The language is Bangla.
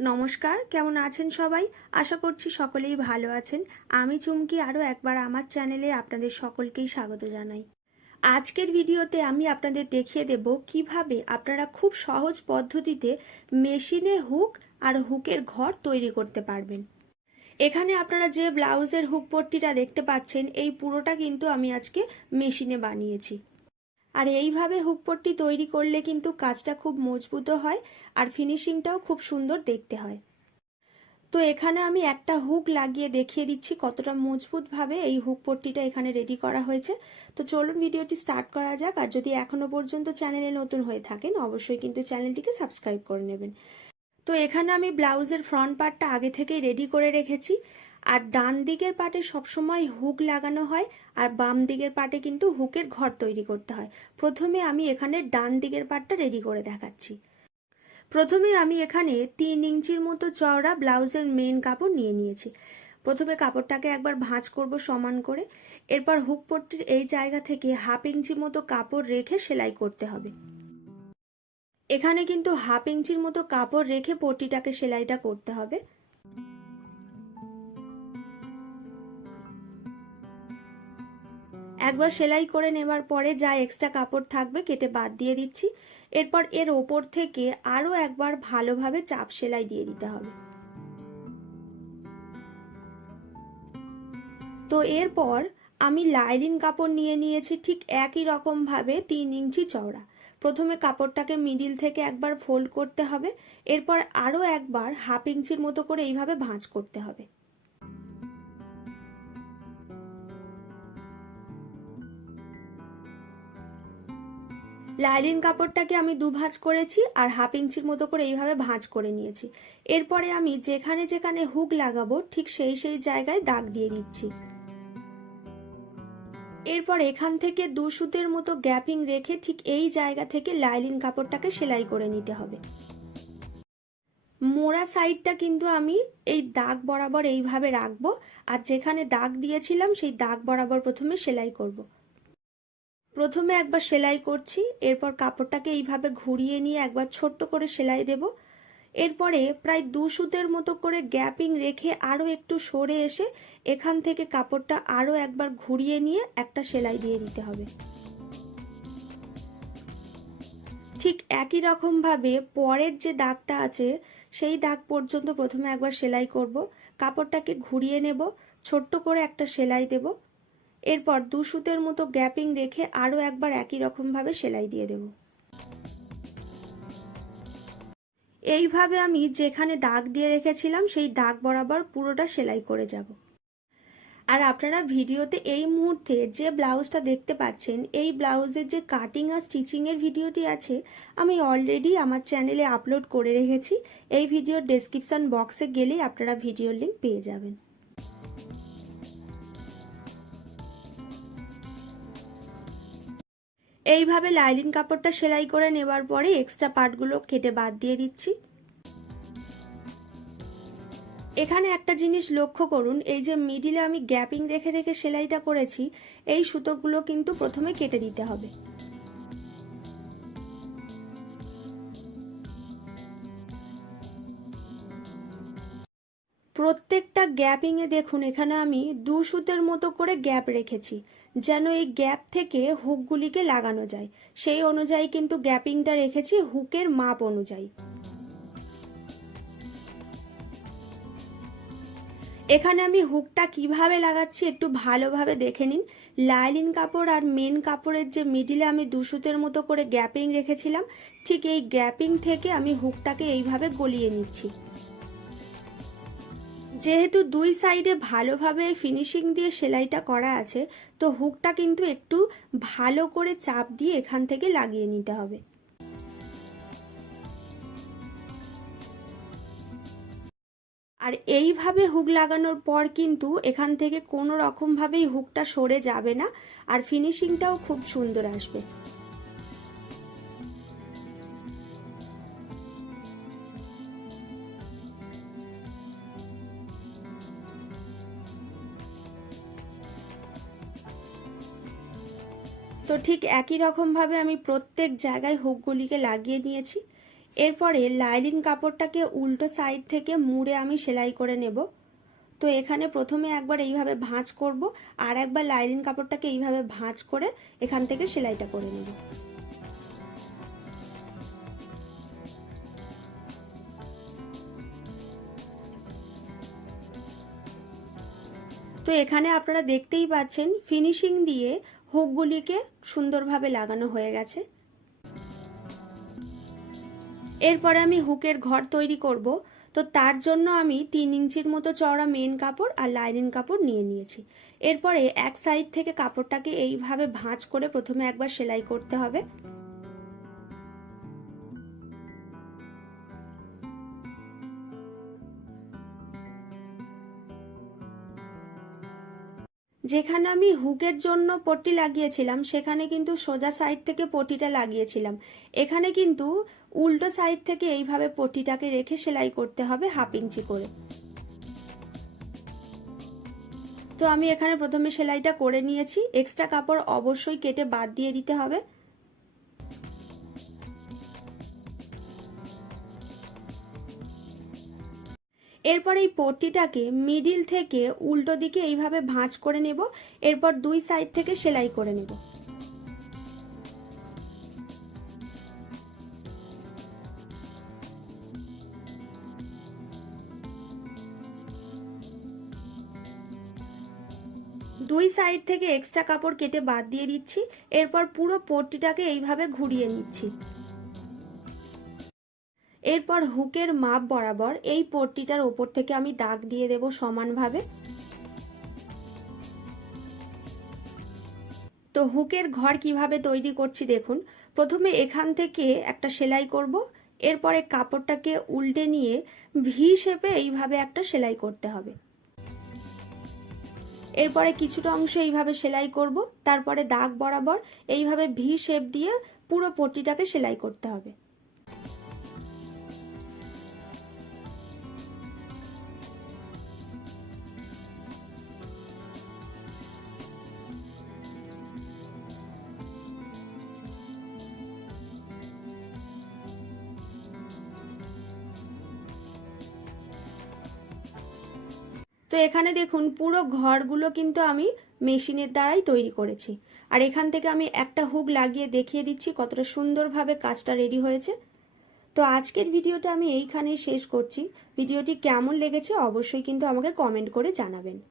নমস্কার, কেমন আছেন সবাই? আশা করছি সকলেই ভালো আছেন। আমি চুমকি, আরও একবার আমার চ্যানেলে আপনাদের সকলকেই স্বাগত জানাই। আজকের ভিডিওতে আমি আপনাদের দেখিয়ে দেব কীভাবে আপনারা খুব সহজ পদ্ধতিতে মেশিনে হুক আর হুকের ঘর তৈরি করতে পারবেন। এখানে আপনারা যে ব্লাউজের হুক পট্টিটা দেখতে পাচ্ছেন, এই পুরোটা কিন্তু আমি আজকে মেশিনে বানিয়েছি। আর এইভাবে হুকপট্টি তৈরি করলে কিন্তু কাজটা খুব মজবুতও হয় আর ফিনিশিংটাও খুব সুন্দর দেখতে হয়। তো এখানে আমি একটা হুক লাগিয়ে দেখিয়ে দিচ্ছি কতটা মজবুতভাবে এই হুক পট্টিটা এখানে রেডি করা হয়েছে। তো চলুন ভিডিওটি স্টার্ট করা যাক আর যদি এখনও পর্যন্ত চ্যানেলে নতুন হয়ে থাকেন অবশ্যই কিন্তু চ্যানেলটিকে সাবস্ক্রাইব করে নেবেন। তো এখানে আমি ব্লাউজের ফ্রন্ট পার্টটা আগে থেকেই রেডি করে রেখেছি। আর ডান দিকের পাটে সবসময় হুক লাগানো হয় আর বাম দিকের পাটে কিন্তু হুকের ঘর তৈরি করতে হয়। প্রথমে আমি এখানে ডান দিকের পাটটা রেডি করে দেখাচ্ছি। প্রথমে আমি এখানে তিন ইঞ্চির মতো চওড়া ব্লাউজের মেন কাপড় নিয়ে নিয়েছি। প্রথমে কাপড়টাকে একবার ভাঁজ করব সমান করে। এরপর হুক পট্টির এই জায়গা থেকে হাফ ইঞ্চি মতো কাপড় রেখে সেলাই করতে হবে। এখানে কিন্তু হাফ ইঞ্চির মতো কাপড় রেখে পট্টিটাকে সেলাইটা করতে হবে। একবার সেলাই করে নেবার পরে যা এক্সট্রা কাপড় থাকবে কেটে বাদ দিয়ে দিচ্ছি। এরপর এর ওপর থেকে আরও একবার ভালোভাবে চাপ সেলাই দিয়ে দিতে হবে। তো এরপর আমি লাইলিন কাপড় নিয়ে নিয়েছি ঠিক একই রকমভাবে তিন ইঞ্চি চওড়া। প্রথমে কাপড়টাকে মিডিল থেকে একবার ফোল্ড করতে হবে। এরপর আরও একবার হাফ ইঞ্চির মতো করে এইভাবে ভাঁজ করতে হবে। লাইলিন কাপড়টাকে আমি দু ভাঁজ করেছি আর হাফ ইঞ্চির মতো করে এইভাবে ভাঁজ করে নিয়েছি। এরপরে আমি যেখানে যেখানে হুক লাগাবো, ঠিক সেই সেই জায়গায় দাগ দিয়ে দিচ্ছি। এরপর এখান থেকে দু সুতের মতো গ্যাপিং রেখে ঠিক এই জায়গা থেকে লাইলিন কাপড়টাকে সেলাই করে নিতে হবে। মোড়া সাইডটা কিন্তু আমি এই দাগ বরাবর এইভাবে রাখব আর যেখানে দাগ দিয়েছিলাম সেই দাগ বরাবর প্রথমে সেলাই করব। প্রথমে একবার সেলাই করছি, এরপর কাপড়টাকে এইভাবে ঘুরিয়ে নিয়ে একবার ছোট্ট করে সেলাই দেব। এরপরে প্রায় দু সুতের মতো করে গ্যাপিং রেখে আরও একটু সরে এসে এখান থেকে কাপড়টা আরও একবার ঘুরিয়ে নিয়ে একটা সেলাই দিয়ে দিতে হবে। ঠিক একই রকমভাবে পরের যে দাগটা আছে, সেই দাগ পর্যন্ত প্রথমে একবার সেলাই করব, কাপড়টাকে ঘুরিয়ে নেব, ছোট্ট করে একটা সেলাই দেবো। এরপর দু সুতের মতো গ্যাপিং রেখে আরও একবার একই রকমভাবে সেলাই দিয়ে দেব। এইভাবে আমি যেখানে দাগ দিয়ে রেখেছিলাম, সেই দাগ বরাবর পুরোটা সেলাই করে যাব। আর আপনারা ভিডিওতে এই মুহূর্তে যে ব্লাউজটা দেখতে পাচ্ছেন, এই ব্লাউজের যে কাটিং আর স্টিচিংয়ের ভিডিওটি আছে, আমি অলরেডি আমার চ্যানেলে আপলোড করে রেখেছি। এই ভিডিওর ডেসক্রিপশান বক্সে গেলেই আপনারা ভিডিওর লিঙ্ক পেয়ে যাবেন। এইভাবে লাইলিন কাপড়টা সেলাই করে নেবার পরে এক্সট্রা পার্টগুলো কেটে বাদ দিয়ে দিচ্ছি। এখানে একটা জিনিস লক্ষ্য করুন, এই যে মিডিলে আমি গ্যাপিং রেখে রেখে সেলাইটা করেছি, এই সুতোগুলো কিন্তু প্রথমে কেটে দিতে হবে। প্রত্যেকটা গ্যাপিংয়ে দেখুন, এখানে আমি দু সুতের মতো করে গ্যাপ রেখেছি, যেন এই গ্যাপ থেকে হুকগুলিকে লাগানো যায়। সেই অনুযায়ী কিন্তু গ্যাপিংটা রেখেছি হুকের মাপ অনুযায়ী। এখানে আমি হুকটা কীভাবে লাগাচ্ছি একটু ভালোভাবে দেখে নিন। লাইলিন কাপড় আর মেন কাপড়ের যে মিডিলে আমি দুশুতের মতো করে গ্যাপিং রেখেছিলাম, ঠিক এই গ্যাপিং থেকে আমি হুকটাকে এইভাবে গলিয়ে নিচ্ছি। যেহেতু দুই সাইডে ভালোভাবে ফিনিশিং দিয়ে সেলাইটা করা আছে, তো হুকটা কিন্তু একটু ভালো করে চাপ দিয়ে এখান থেকে লাগিয়ে নিতে হবে। আর এইভাবে হুক লাগানোর পর কিন্তু এখান থেকে কোনো রকমভাবেই হুকটা সরে যাবে না, আর ফিনিশিংটাও খুব সুন্দর আসবে। তো ঠিক একই রকমভাবে আমি প্রত্যেক জায়গায় হুকগুলিকে লাগিয়ে নিয়েছি। এরপরে লাইলিন কাপড়টাকে উল্টো সাইড থেকে মুড়ে আমি সেলাই করে নেব। তো এখানে প্রথমে একবার এইভাবে ভাঁজ করব আর একবার লাইলিন কাপড়টাকে এইভাবে ভাঁজ করে এখান থেকে সেলাইটা করে নেব। তো এখানে আপনারা দেখতেই পাচ্ছেন ফিনিশিং দিয়ে হুকগুলিকে সুন্দরভাবে লাগানো হয়ে গেছে। এরপরে আমি হুকের ঘর তৈরি করব। তো তার জন্য আমি তিন ইঞ্চির মতো চওড়া মেন কাপড় আর লাইনিং কাপড় নিয়ে নিয়েছি। এরপরে এক সাইড থেকে কাপড়টাকে এইভাবে ভাঁজ করে প্রথমে একবার সেলাই করতে হবে। যেখানে আমি হুকের জন্য পট্টি লাগিয়েছিলাম, সেখানে কিন্তু সোজা সাইড থেকে পটিটা লাগিয়েছিলাম। এখানে কিন্তু উল্টো সাইড থেকে এইভাবে পটিটাকে রেখে সেলাই করতে হবে হাফ ইঞ্চি করে। তো আমি এখানে প্রথমে সেলাইটা করে নিয়েছি। এক্সট্রা কাপড় অবশ্যই কেটে বাদ দিয়ে দিতে হবে। এরপর এই পট্টিটাকে মিডিল থেকে উল্টো দিকে এইভাবে ভাঁজ করে নেব। এরপর দুই সাইড থেকে সেলাই করে নেব। দুই সাইড থেকে এক্সট্রা কাপড় কেটে বাদ দিয়ে দিচ্ছি। এরপর পুরো পট্টিটাকে এইভাবে ঘুরিয়ে নিচ্ছি। এরপর হুকের মাপ বরাবর এই পট্টিটার ওপর থেকে আমি দাগ দিয়ে দেব সমানভাবে। তো হুকের ঘর কীভাবে তৈরি করছি দেখুন। প্রথমে এখান থেকে একটা সেলাই করব, এরপরে কাপড়টাকে উল্টে নিয়ে ভি শেপে এইভাবে একটা সেলাই করতে হবে। এরপরে কিছুটা অংশ এইভাবে সেলাই করব, তারপরে দাগ বরাবর এইভাবে ভি শেপ দিয়ে পুরো পট্টিটাকে সেলাই করতে হবে। তো এখানে দেখুন, পুরো ঘরগুলো কিন্তু আমি মেশিনের দ্বারাই তৈরি করেছি। আর এখান থেকে আমি একটা হুক লাগিয়ে দেখিয়ে দিচ্ছি কতটা সুন্দরভাবে কাজটা রেডি হয়েছে। তো আজকের ভিডিওটা আমি এইখানেই শেষ করছি। ভিডিওটি কেমন লেগেছে অবশ্যই কিন্তু আমাকে কমেন্ট করে জানাবেন।